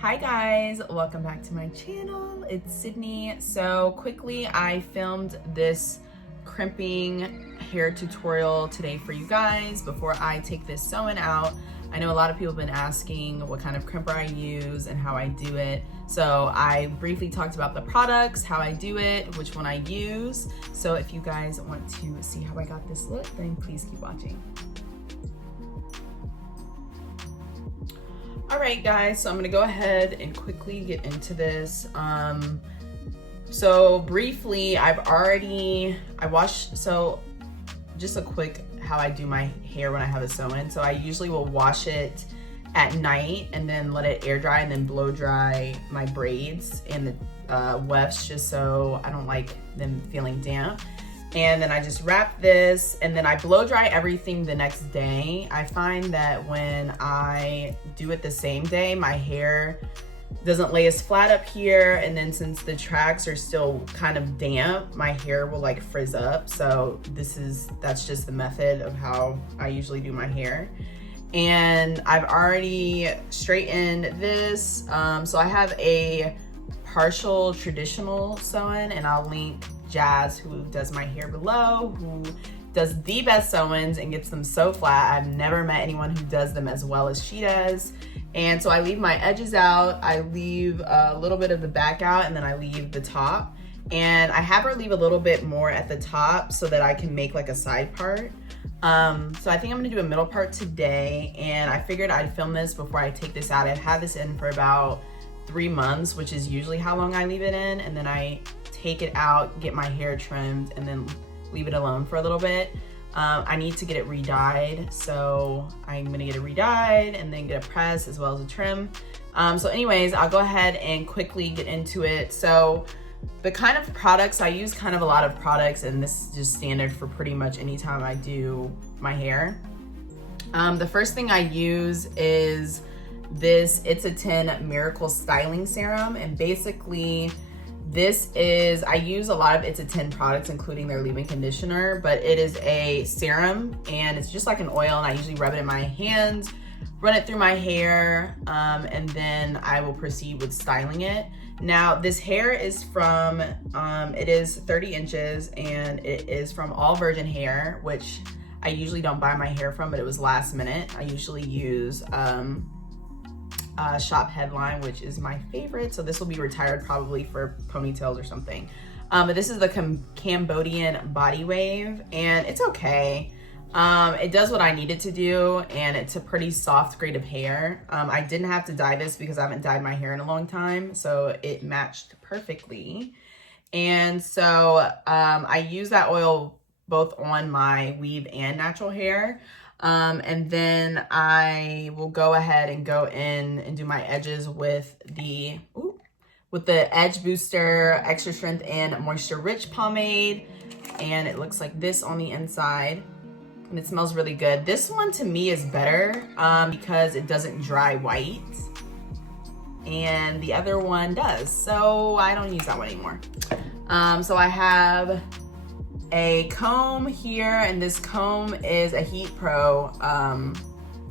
Hi guys, welcome back to my channel. It's Sydney. So quickly, I filmed this crimping hair tutorial today for you guys before I take this sewing out. I know a lot of people have been asking what kind of crimper I use and how I do it. So I briefly talked about the products, how I do it, which one I use. So if you guys want to see how I got this look, then please keep watching. All right guys, so I'm gonna go ahead and quickly get into this. So briefly, I washed, so just a quick how I do my hair when I have a sew-in. So I usually will wash it at night and then let it air dry and then blow dry my braids and the wefts, just so I don't like them feeling damp. And then I just wrap this and then I blow dry everything the next day. I find that when I do it the same day, my hair doesn't lay as flat up here. And then since the tracks are still kind of damp, my hair will like frizz up. So that's just the method of how I usually do my hair. And I've already straightened this. So I have a partial traditional sew-in, and I'll link Jazz, who does my hair below, who does the best sew-ins and gets them so flat. I've never met anyone who does them as well as she does. And so I leave my edges out, I leave a little bit of the back out, and then I leave the top. And I have her leave a little bit more at the top so that I can make like a side part. So I think I'm gonna do a middle part today, and I figured I'd film this before I take this out. I've had this in for about 3 months, which is usually how long I leave it in, and then I take it out, get my hair trimmed, and then leave it alone for a little bit. I need to get it re-dyed, so I'm gonna get it re-dyed and then get a press as well as a trim. So anyways, I'll go ahead and quickly get into it. So the kind of products, I use kind of a lot of products, and this is just standard for pretty much any time I do my hair. The first thing I use is this It's a 10 Miracle Styling Serum, and basically I use a lot of It's a 10 products, including their leave-in conditioner, but it is a serum and it's just like an oil, and I usually rub it in my hands, run it through my hair, and then I will proceed with styling it. Now this hair is from, it is 30 inches and it is from All Virgin Hair, which I usually don't buy my hair from, but it was last minute. I usually use Shop Headline, which is my favorite. So this will be retired probably for ponytails or something. But this is the Cambodian Body Wave, and it's okay. It does what I need it to do, and it's a pretty soft grade of hair. I didn't have to dye this because I haven't dyed my hair in a long time, so it matched perfectly. And so I use that oil both on my weave and natural hair. And then I will go ahead and go in and do my edges with the Edge Booster Extra Strength and Moisture Rich Pomade. And it looks like this on the inside, and it smells really good. This one to me is better because it doesn't dry white, and the other one does. So I don't use that one anymore. So I have a comb here, and this comb is a Heat Pro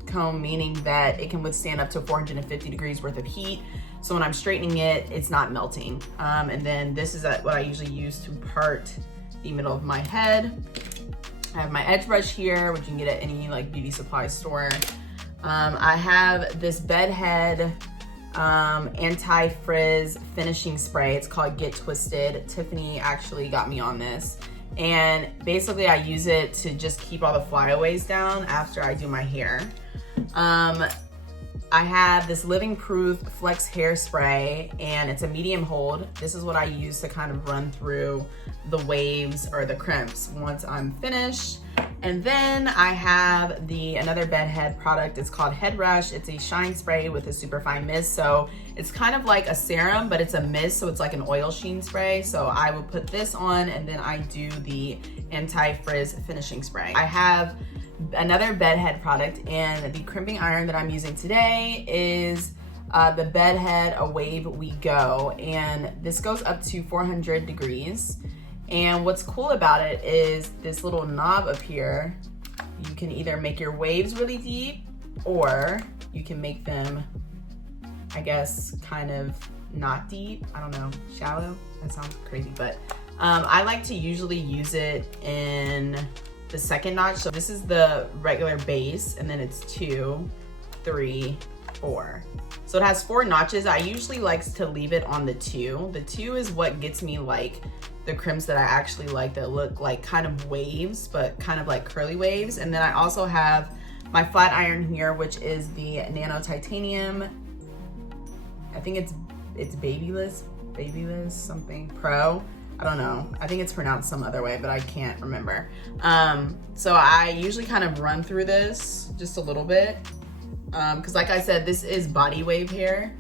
comb, meaning that it can withstand up to 450 degrees worth of heat. So when I'm straightening it, it's not melting. And then this is what I usually use to part the middle of my head. I have my edge brush here, which you can get at any like beauty supply store. I have this Bedhead anti-frizz finishing spray. It's called Get Twisted. Tiffany actually got me on this. And basically I use it to just keep all the flyaways down after I do my hair. I have this Living Proof Flex Hairspray, and it's a medium hold. This is what I use to kind of run through the waves or the crimps once I'm finished. And then I have another Bedhead product. It's called Head Rush. It's a shine spray with a superfine mist. So it's kind of like a serum, but it's a mist, so it's like an oil sheen spray. So I will put this on, and then I do the anti-frizz finishing spray. I have another Bedhead product, and the crimping iron that I'm using today is the Bedhead A Wave We Go, and this goes up to 400 degrees. And what's cool about it is this little knob up here. You can either make your waves really deep, or you can make them I guess, kind of not deep. I don't know, shallow? That sounds crazy, but I like to usually use it in the second notch. So this is the regular base, and then it's 2, 3, 4. So it has 4 notches. I usually like to leave it on the 2. The 2 is what gets me like the crimps that I actually like that look like kind of waves, but kind of like curly waves. And then I also have my flat iron here, which is the Nano Titanium. I think it's Babyliss something Pro. I don't know. I think it's pronounced some other way, but I can't remember. So I usually kind of run through this just a little bit. Cause like I said, this is body wave hair.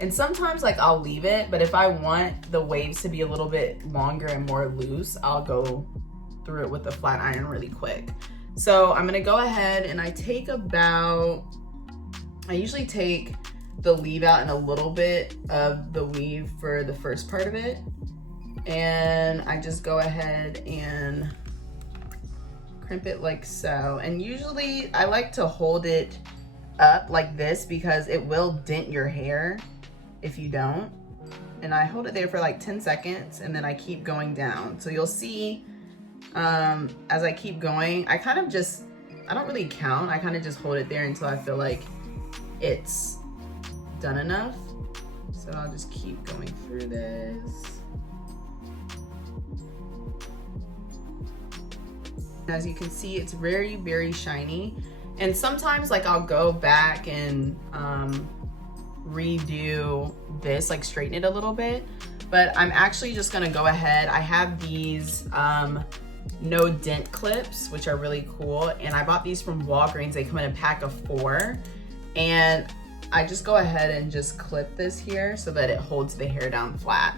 And sometimes like I'll leave it, but if I want the waves to be a little bit longer and more loose, I'll go through it with the flat iron really quick. So I'm gonna go ahead and I usually take the leave out and a little bit of the weave for the first part of it. And I just go ahead and crimp it like so. And usually I like to hold it up like this because it will dent your hair if you don't. And I hold it there for like 10 seconds and then I keep going down. So you'll see as I keep going, I don't really count. I kind of just hold it there until I feel like it's done enough. So I'll just keep going through this. As you can see, it's very, very shiny. And sometimes like I'll go back and redo this, like straighten it a little bit, but I'm actually just gonna go ahead. I have these no dent clips, which are really cool. And I bought these from Walgreens. They come in a pack of 4. And I just go ahead and just clip this here so that it holds the hair down flat.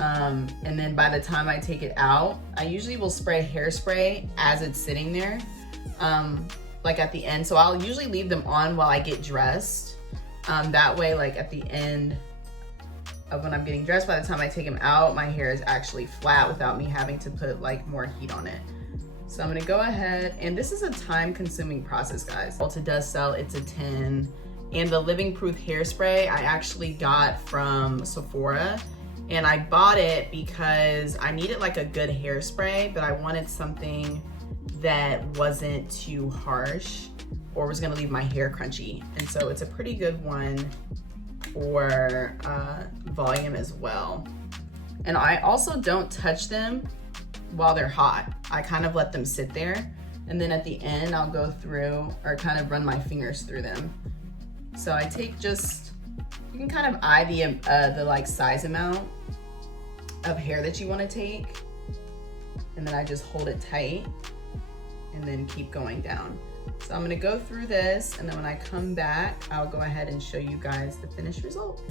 And then by the time I take it out, I usually will spray hairspray as it's sitting there, like at the end. So I'll usually leave them on while I get dressed. That way, like at the end of when I'm getting dressed, by the time I take them out, my hair is actually flat without me having to put like more heat on it. So I'm gonna go ahead, and this is a time-consuming process, guys. Ulta does sell, it's a 10. And the Living Proof hairspray I actually got from Sephora. And I bought it because I needed like a good hairspray, but I wanted something that wasn't too harsh or was gonna leave my hair crunchy. And so it's a pretty good one for volume as well. And I also don't touch them while they're hot. I kind of let them sit there. And then at the end, I'll go through or kind of run my fingers through them. So I take just, you can kind of eye the like size amount of hair that you want to take. And then I just hold it tight and then keep going down. So I'm gonna go through this, and then when I come back, I'll go ahead and show you guys the finished result.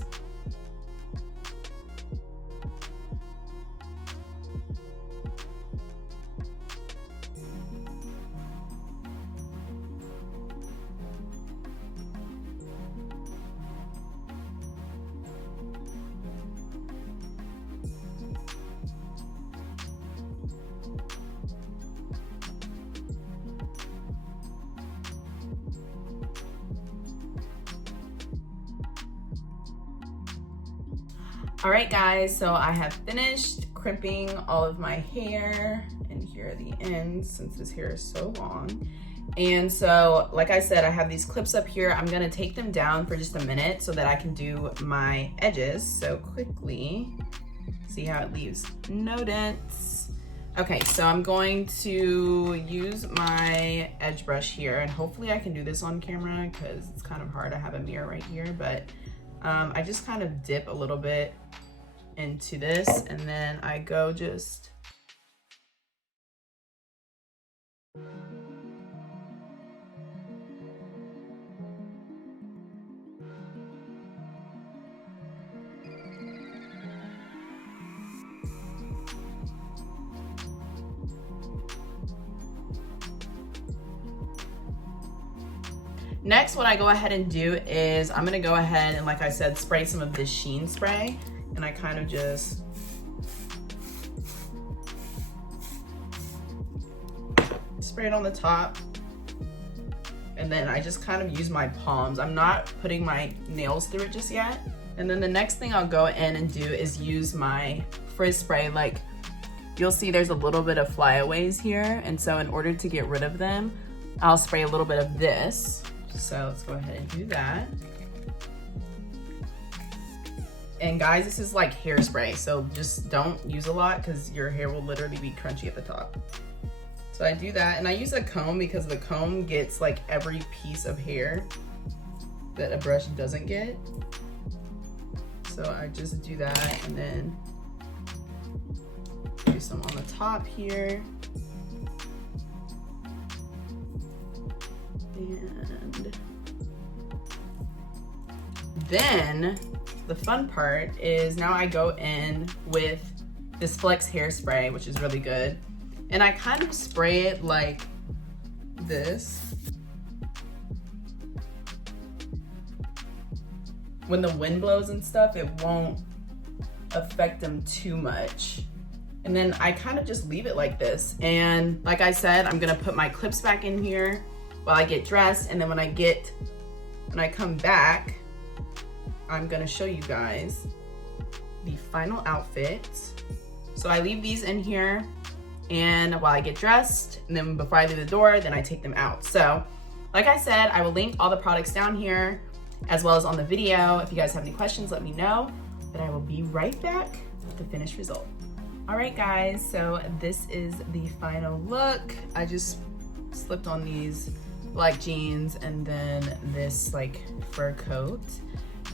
All right, guys, so I have finished crimping all of my hair, and here are the ends since this hair is so long. And so, like I said, I have these clips up here. I'm gonna take them down for just a minute so that I can do my edges. So quickly, see how it leaves no dents. Okay, so I'm going to use my edge brush here, and hopefully I can do this on camera because it's kind of hard. I have a mirror right here, but I just kind of dip a little bit into this, and then I go just Next, what I go ahead and do is I'm gonna go ahead and, like I said, spray some of this sheen spray, and I kind of just spray it on the top, and then I just kind of use my palms. I'm not putting my nails through it just yet. And then the next thing I'll go in and do is use my frizz spray. Like, you'll see there's a little bit of flyaways here. And so in order to get rid of them, I'll spray a little bit of this. So let's go ahead and do that. And guys, this is like hairspray, so just don't use a lot because your hair will literally be crunchy at the top. So I do that, and I use a comb because the comb gets like every piece of hair that a brush doesn't get. So I just do that, and then do some on the top here. And then the fun part is now I go in with this Flex hairspray, which is really good. And I kind of spray it like this. When the wind blows and stuff, it won't affect them too much. And then I kind of just leave it like this. And like I said, I'm gonna put my clips back in here while I get dressed. And then when I come back, I'm gonna show you guys the final outfit. So I leave these in here, and while I get dressed, and then before I leave the door, then I take them out. So like I said, I will link all the products down here as well as on the video. If you guys have any questions, let me know, but I will be right back with the finished result. All right guys, so this is the final look. I just slipped on these black jeans and then this like fur coat.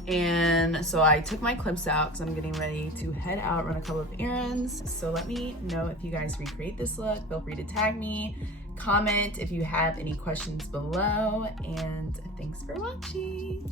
And so I took my clips out because I'm getting ready to head out, run a couple of errands. So let me know if you guys recreate this look. Feel free to tag me, comment if you have any questions below, and thanks for watching.